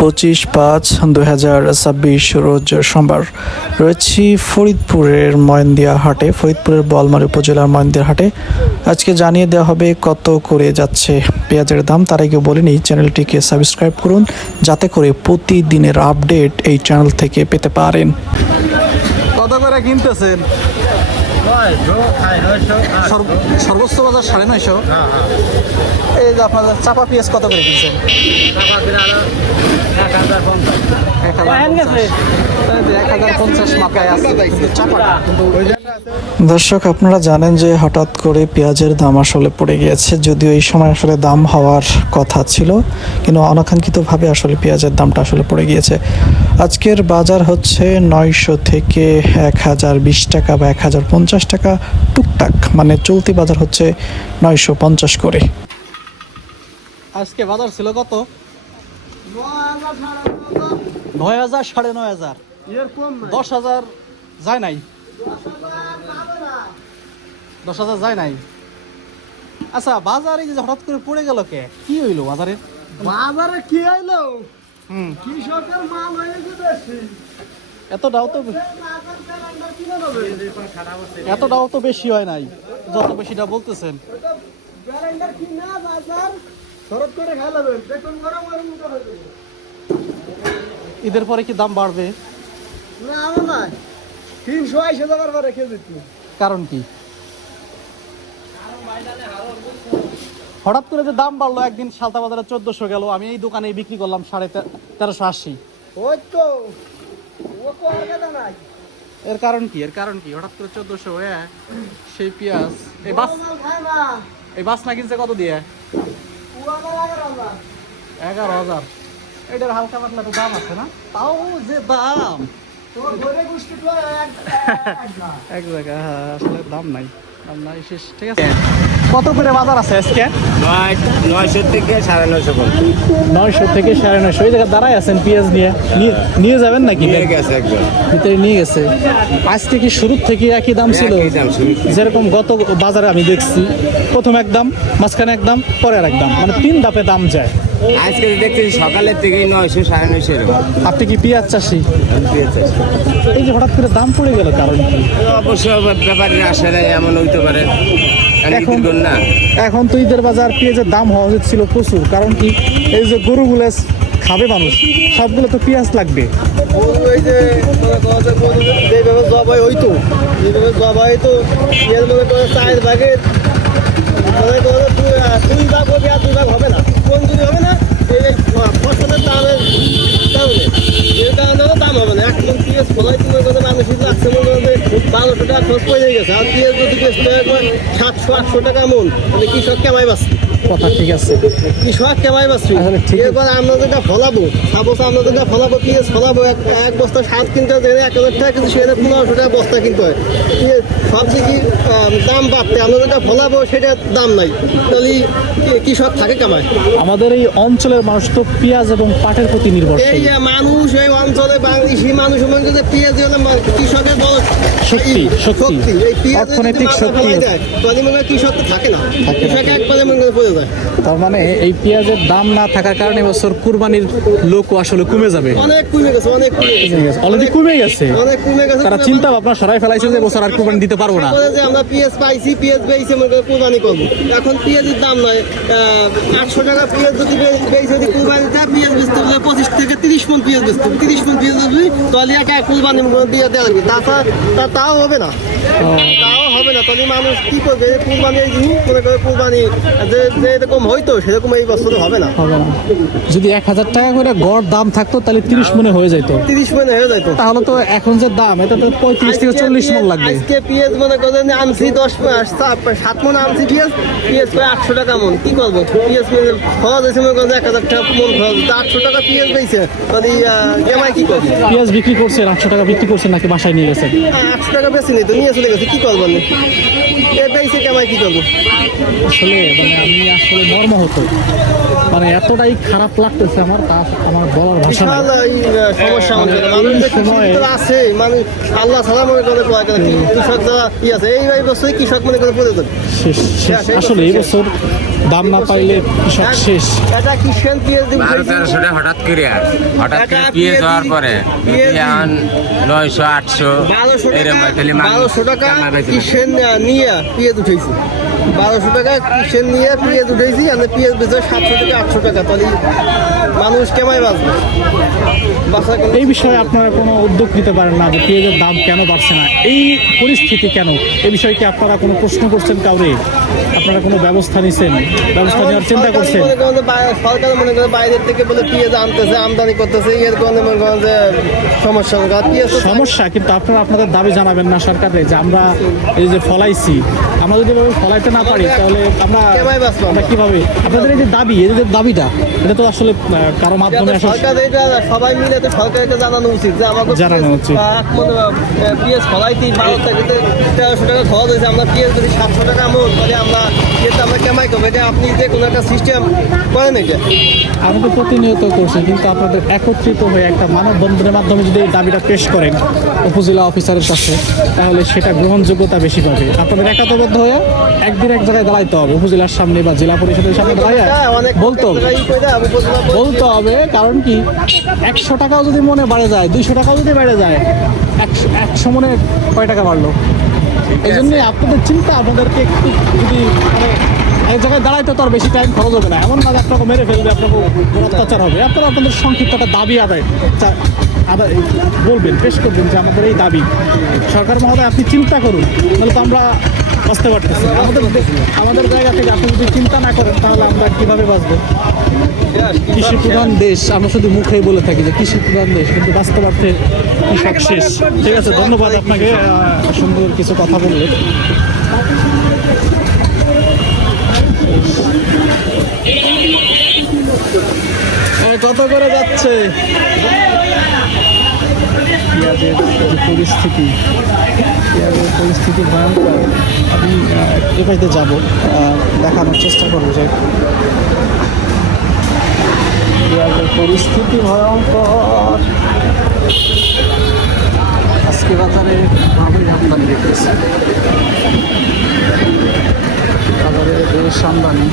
25/5/2026 রোজ সোমবার রয়েছি ফরিদপুরের ময়নদিয়া হাটে, ফরিদপুরের বোয়ালমারী উপজেলার ময়নদিয়া হাটে। আজকে জানিয়ে দেওয়া হবে কত করে যাচ্ছে পেঁয়াজের দাম। তার আগে বলে নিই, চ্যানেলটিকে সাবস্ক্রাইব করুন যাতে করে প্রতিদিনের আপডেট এই চ্যানেল থেকে পেতে পারেন। কত করে কিনতেছেন? সর্বোচ্চ বাজার 950। এই যে আপনাদের চাপা পেঁয়াজ কত করে কিনছেন? দর্শক, আপনারা জানেন যে হঠাৎ করে পেঁয়াজের দাম আসলে পড়ে গিয়েছে। যদিও এই সময় আসলে দাম হওয়ার কথা ছিল, কিন্তু অনাকাঙ্ক্ষিতভাবে আসলে পেঁয়াজের দামটা আসলে পড়ে গিয়েছে। আজকের বাজার হচ্ছে 900 থেকে 1020 টাকা বা 1050 টাকা টুকটাক, মানে চলতি বাজার হচ্ছে 950 করে। আজকে বাজার ছিল কত? 9000, 9500, 10,000 যায় নাই। 10,000 যায় নাই। আচ্ছা, বাজারে যে হঠাৎ করে পড়ে গেল, কে কি হইলো বাজারে? বাজারে কি হইলো? কৃষকের মাল হয়েছে বেশি। এতটাও তো বেশি হয় নাই, যত বেশিটা বলতেছেন। ঈদের পরে কি দাম বাড়বে? কারণ কি? হঠাৎ করে যে দাম বাড়লো, একদিন সালতা বাজারে 1400 গেল, আমি এই দোকানে বিক্রি করলাম 1380। এর কারণ কি? হঠাৎ করে 1400 হয়ে সেই পেঁয়াজ এই বাসনা কিনছে কত দিয়ে? 11,000। এটার হালকা পাতলা তো দাম আছে না? তাও যে দাম এক জায়গা, আসলে দাম নাই শেষ। ঠিক আছে, কত করে বাজার আছে আজকে? 900 থেকে 950। 900 থেকে 950। এই জায়গায় দাঁড়ায় আছেন পেঁয়াজ নিয়ে যাবেন নাকি? ভিতরে নিয়ে গেছে। আজকে কি শুরুর থেকে একই দাম ছিল? যেরকম গত বাজারে আমি দেখছি, প্রথম এক দাম, মাঝখানে এক দাম, পরে আর এক দাম, মানে 3 ধাপে দাম যায়। আজকে দেখতেছি সকালের থেকে 900, 950। আপনি কি পেঁয়াজ চাষি? এই যে হঠাৎ করে দাম পড়ে গেল, কারণ কি? অবশ্যই ব্যাপারীর আসলে এমন হইতে পারে। এখন তো ঈদের বাজার, পেঁয়াজের দাম হওয়া উচিত ছিল প্রচুর। কারণ কি, এই যে গরুগুলো খাবে মানুষ, সবগুলো তো পেঁয়াজ লাগবে। জবাই হইতো, জবাই তো পেঁয়াজ মনে করে 4 ভাগের 2 ভাগ হবে, আর 2 ভাগ হবে না। কোন যদি হবে না, এই ফসলের দামের কারণে এই কারণে দাম হবে না। একদম পেঁয়াজ ফলাই মনে করে মানুষ লাগছে, মনে করবে 1200 টাকা খরচ পড়ে গেছে। আর পেঁয়াজ যদি 700-800 টাকা মন, তাহলে কৃষক কেমাই বাঁচছে। কথা ঠিক আছে, কৃষক কেমাই বাঁচছি। এরপর আমরা যেটা ফলাবো, সাপোজ আমরা যেটা ফলাবো, পেঁয়াজ ফলাবো, এক বস্তা সার কিনতে হয় 1000 টাকা, কিন্তু সেটা 1500 টাকা বস্তা কিনতে হয়। সবদিকে দাম বাড়তে, আমরা যেটা ফলাবো সেটার দাম নাই, তাহলে কৃষক থাকে কামায়। আমাদের এই অঞ্চলের মানুষ তো পেঁয়াজ এবং পাটের প্রতি নির্ভরশীল। এই যে মানুষ, এই অঞ্চলে বাংলাদেশি মানুষ মনে করে পেঁয়াজ হলে কৃষকের বড় শক্তি, অর্থনৈতিক শক্তি। কৃষক তো থাকে না, কৃষক একবারে মনে করে পড়ে যায়। তার মানে এই পেঁয়াজের দাম না থাকার কারণে এবছর কুরবানির লোকও আসলে কমে যাবে। অনেক কমে গেছে, অলরেডি কমে গেছে। তারা চিন্তা ভাবনা সরাই ফেলাইছে যে এবছর আর কুরবানি দিতে পারবো না। যে আমরা পেঁয়াজ পাইছি, পেঁয়াজ বেঁচে মনে করে কুরবানি করবো। এখন পেঁয়াজের দাম নয় 800 টাকা পেঁয়াজ যদি বেঁচে দিই কুরবানি দেয়, পেঁয়াজ বেচতে হলে 25 থেকে 30 মন পেঁয়াজ বেচতে হবে। 30 মন পেঁয়াজ বেচবি, তাহলে একা কুরবানি দিয়ে দেওয়া লাগবে। তাও হবে না, তাহলে মানুষ কি করবে? কুরবানি এই জিনিস মনে করে কুরবানি যেরকম হয়তো সেরকম এই বছর হবে না। যদি 1000 টাকা করে গড় দাম থাকতো, তাহলে 30 মনে হয়ে যেত। 30 মনে হয়ে যেত। তাহলে তো এখন যে দাম, এটা তো 35 থেকে 40 মন লাগবে। আজকে পেঁয়াজ মনে করেন আনছি 7 মন আনছি পেঁয়াজ 800 টাকা মন। কি করবো? পেঁয়াজ খরচ হয়েছে মনে করেন 1000 টাকা মন খরচ, 800 টাকা পেঁয়াজ পেয়েছে, তাহলে কেমাই কি করবো? পেঁয়াজ বিক্রি করছেন 800 টাকা বিক্রি করছেন নাকি বাসায় নিয়ে গেছেন? 800 টাকা বেশি নেই তো, নিয়ে চলে গেছে। কি করবো? পেয়েছে কেমাই কি করবো? আসলে মানে আমি আসলে মর্মাহত, মানে এতটাই খারাপ লাগতেছে আমার, তা আমার বলার ভাষা নাই। সমস্যা আছে, মানে আল্লাহ সালাম মনে করে কৃষক যারা আছে, এই বছর কৃষক মনে করে পড়ে যাবে। আসলে এই বছর দাম না পাইলে কৃষক শেষ। এটা কিষান পেঁয়াজ 1200 টাকা হঠাৎ করে হঠাৎ করে পিএস হওয়ার পরে এখন 900 800 এরকম তাহলে 1200 টাকা কিসেন নিয়ে পিএস উঠেছি, 1200 টাকা কিসেন নিয়ে পিএস উঠেছি, আমি পিএস বেচে 700 থেকে 800 টাকা, তাহলে মানুষ কেমাই বাঁচবে? বাঁচা কোনো এই বিষয়ে আপনারা কোনো উদ্যোগ নিতে পারেন না যে পেঁয়াজের দাম কেন বাড়ছে না, এই পরিস্থিতি কেন, এই বিষয়ে কি আপনারা কোনো প্রশ্ন করছেন কাউরে? আপনারা কোনো ব্যবস্থা নিছেন, ব্যবস্থা নেওয়ার চিন্তা করছেন? সরকার মনে করে বাইরের থেকে বলে পেঁয়াজ আনতেছে, আমদানি করতেছে, এর কারণে মনে করেন যে সমস্যা হবে। আর পেঁয়াজ তো সমস্যা, কিন্তু আপনারা আপনাদের দাবি জানাবেন না সরকারে যে আমরা এই যে ফলাইছি, আমরা যদি এভাবে ফলাইতে না পারি তাহলে আমরা কেমাই বাঁচবো? আমরা কিভাবে? আপনাদের এই যে দাবি, এই যে দাবিটা, এটা তো আসলে কারো মাধ্যমে আসলে সরকার এটা সবাই মিলে তো সরকারকে জানানো উচিত যে আমাকে জানানো উচিত। পিএস ফলাইতেই 12 থেকে 1300 টাকা খরচ হয়েছে, আমরা পিএস যদি 700 টাকা আমল তাহলে আমরা পিএসটা আমরা কেমাই করবো? এটা আপনি যে কোনো একটা সিস্টেম করেন এটা। আমাদের প্রতিনিয়ত করছে, কিন্তু আপনাদের একত্রিত হয়ে একটা মানববন্ধনের মাধ্যমে যদি এই দাবিটা পেশ করেন উপজেলা অফিসারের কাছে, তাহলে সেটা গ্রহণযোগ্যতা বেশি পাবে। আপনাদের একাত্মবদ্ধ হয়ে একদিন এক জায়গায় দাঁড়াইতে হবে, উপজেলার সামনে বা জেলা পরিষদের সামনে দাঁড়াইয়া বলতে হবে, বলতে হবে। কারণ কি, 100 টাকাও যদি মনে বাড়ে যায়, 200 টাকাও যদি বেড়ে যায়, 100 মনে কয় টাকা বাড়লো? এই জন্যই আপনাদের চিন্তা, আপনাদেরকে একটু যদি মানে এক জায়গায় দাঁড়াইতে তো আর বেশি টাইম খরচ হবে না, এমন না যে আপনাকে মেরে ফেলবে, আপনাকে অত্যাচার হবে। আপনারা আপনাদের সংক্ষিপ্ত একটা দাবি আদায় বলবেন, পেশ করবেন যে আমাদের এই দাবি। সরকার মহোদয়, আপনি চিন্তা করুন, তাহলে তো আমরা বাঁচতে পারতেছি না। আমাদের জায়গা থেকে আপনি যদি চিন্তা না করেন তাহলে আমরা কিভাবে বাঁচবো? কৃষি প্রধান দেশ, আমরা শুধু মুখেই বলে থাকি যে কৃষি প্রধান দেশ, কিন্তু বাস্তবার্থে কৃষক শেষ। ঠিক আছে, ধন্যবাদ আপনাকে, সুন্দর কিছু কথা বললেন। কত করে যাচ্ছে পেঁয়াজের যে পরিস্থিতি? পেঁয়াজের পরিস্থিতি ভয়ঙ্কর। আমি এ পাশে যাবো, দেখানোর চেষ্টা করবো যে পেঁয়াজের পরিস্থিতি ভয়ঙ্কর। আজকে বাজারে ভালোই আমদানি দেখতেছে, বাজারে বেশ আমদানি।